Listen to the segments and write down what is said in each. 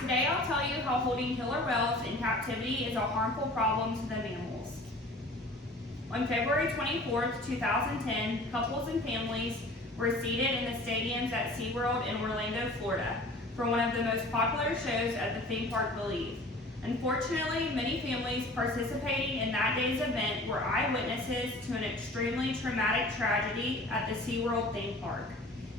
Today I'll tell you how holding killer whales in captivity is a harmful problem to the mammals. On February 24th, 2010, couples and families were seated in the stadiums at SeaWorld in Orlando, Florida, for one of the most popular shows at the theme park, Believe. Unfortunately, many families participating in that day's event were eyewitnesses to an extremely traumatic tragedy at the SeaWorld theme park.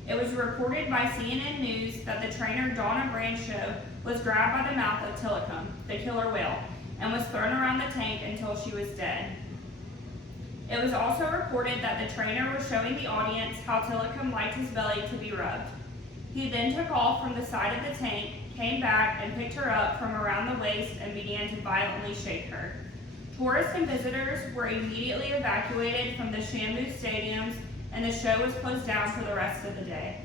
It was reported by CNN News that the trainer Donna Brancho was grabbed by the mouth of Tilikum, the killer whale, and was thrown around the tank until she was dead. It was also reported that the trainer was showing the audience how Tilikum liked his belly to be rubbed. He then took off from the side of the tank, came back and picked her up from around the waist and began to violently shake her. Tourists and visitors were immediately evacuated from the Shamu stadiums, and the show was closed down for the rest of the day.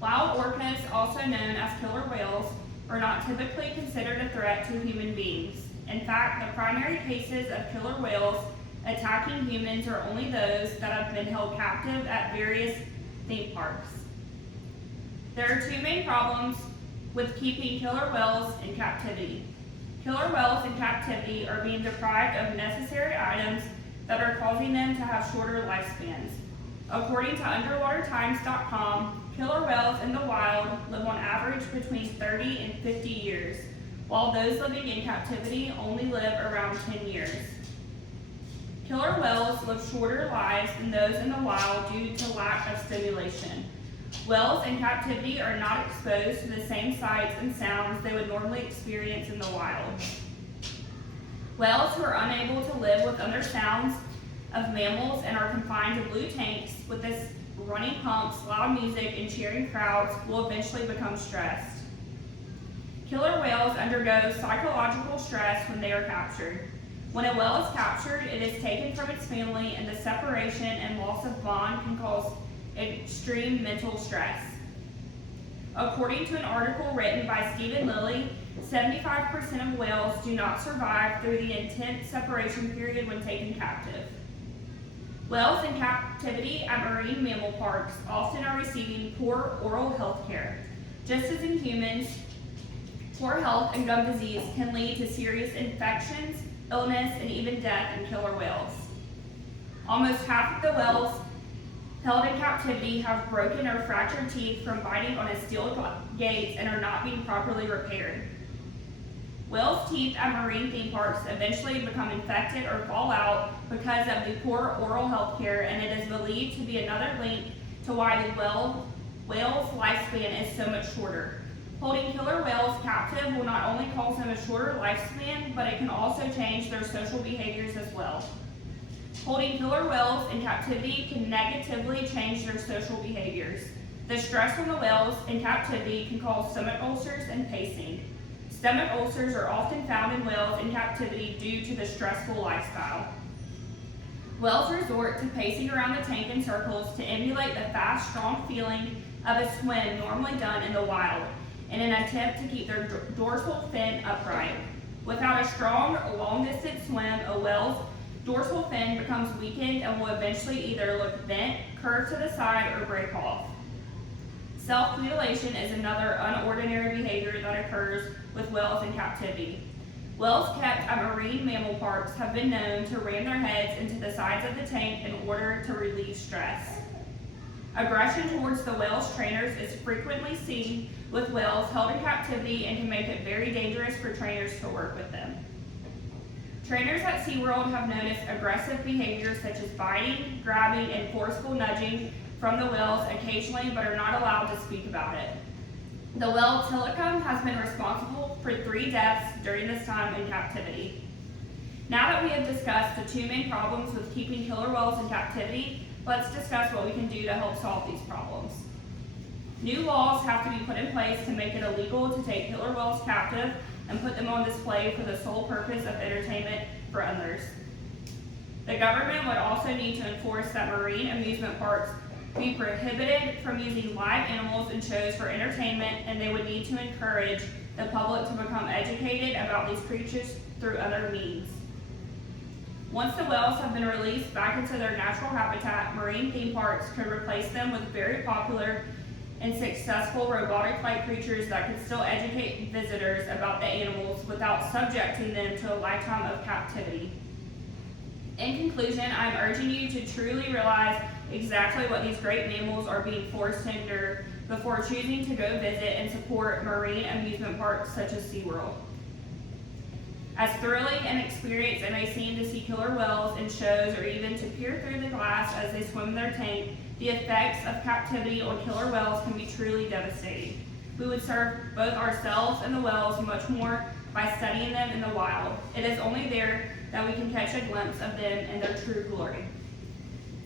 Wild orcas, also known as killer whales, are not typically considered a threat to human beings. In fact, the primary cases of killer whales attacking humans are only those that have been held captive at various theme parks. There are two main problems with keeping killer whales in captivity. Killer whales in captivity are being deprived of necessary items that are causing them to have shorter lifespans. According to underwatertimes.com, killer whales in the wild live on average between 30 and 50 years, while those living in captivity only live around 10 years. Killer whales live shorter lives than those in the wild due to lack of stimulation. Whales in captivity are not exposed to the same sights and sounds they would normally experience in the wild. Whales who are unable to live with other sounds of mammals and are confined to blue tanks with this running pumps, loud music, and cheering crowds will eventually become stressed. Killer whales undergo psychological stress when they are captured. When a whale is captured, it is taken from its family, and the separation and loss of bond can cause extreme mental stress. According to an article written by Stephen Lilly, 75% of whales do not survive through the intense separation period when taken captive. Whales in captivity at marine mammal parks often are receiving poor oral health care. Just as in humans, poor health and gum disease can lead to serious infections, illness, and even death in killer whales. Almost half of the whales held in captivity have broken or fractured teeth from biting on a steel gates and are not being properly repaired. Whales' teeth at marine theme parks eventually become infected or fall out because of the poor oral health care, and it is believed to be another link to why the whale's lifespan is so much shorter. Holding killer whales captive will not only cause them a shorter lifespan, but it can also change their social behaviors as well. Holding killer whales in captivity can negatively change their social behaviors. The stress from the whales in captivity can cause stomach ulcers and pacing. Stomach ulcers are often found in whales in captivity due to the stressful lifestyle. Whales resort to pacing around the tank in circles to emulate the fast, strong feeling of a swim normally done in the wild, in an attempt to keep their dorsal fin upright. Without a strong, long-distance swim, a whale's dorsal fin becomes weakened and will eventually either look bent, curve to the side, or break off. Self-mutilation is another unordinary behavior that occurs with whales in captivity. Whales kept at marine mammal parks have been known to ram their heads into the sides of the tank in order to relieve stress. Aggression towards the whale's trainers is frequently seen with whales held in captivity and can make it very dangerous for trainers to work with them. Trainers at SeaWorld have noticed aggressive behaviors such as biting, grabbing, and forceful nudging from the whales occasionally, but are not allowed to speak about it. The whale Tilikum has been responsible for 3 deaths during this time in captivity. Now that we have discussed the two main problems with keeping killer whales in captivity, let's discuss what we can do to help solve these problems. New laws have to be put in place to make it illegal to take killer whales captive and put them on display for the sole purpose of entertainment for others. The government would also need to enforce that marine amusement parks be prohibited from using live animals in shows for entertainment, and they would need to encourage the public to become educated about these creatures through other means. Once the whales have been released back into their natural habitat, marine theme parks could replace them with very popular and successful robotic-like creatures that could still educate visitors about the animals without subjecting them to a lifetime of captivity. In conclusion, I'm urging you to truly realize exactly what these great mammals are being forced to endure before choosing to go visit and support marine amusement parks such as SeaWorld. As thrilling an experience it may seem to see killer whales in shows or even to peer through the glass as they swim in their tank, the effects of captivity on killer whales can be truly devastating. We would serve both ourselves and the whales much more by studying them in the wild. It is only there that we can catch a glimpse of them in their true glory.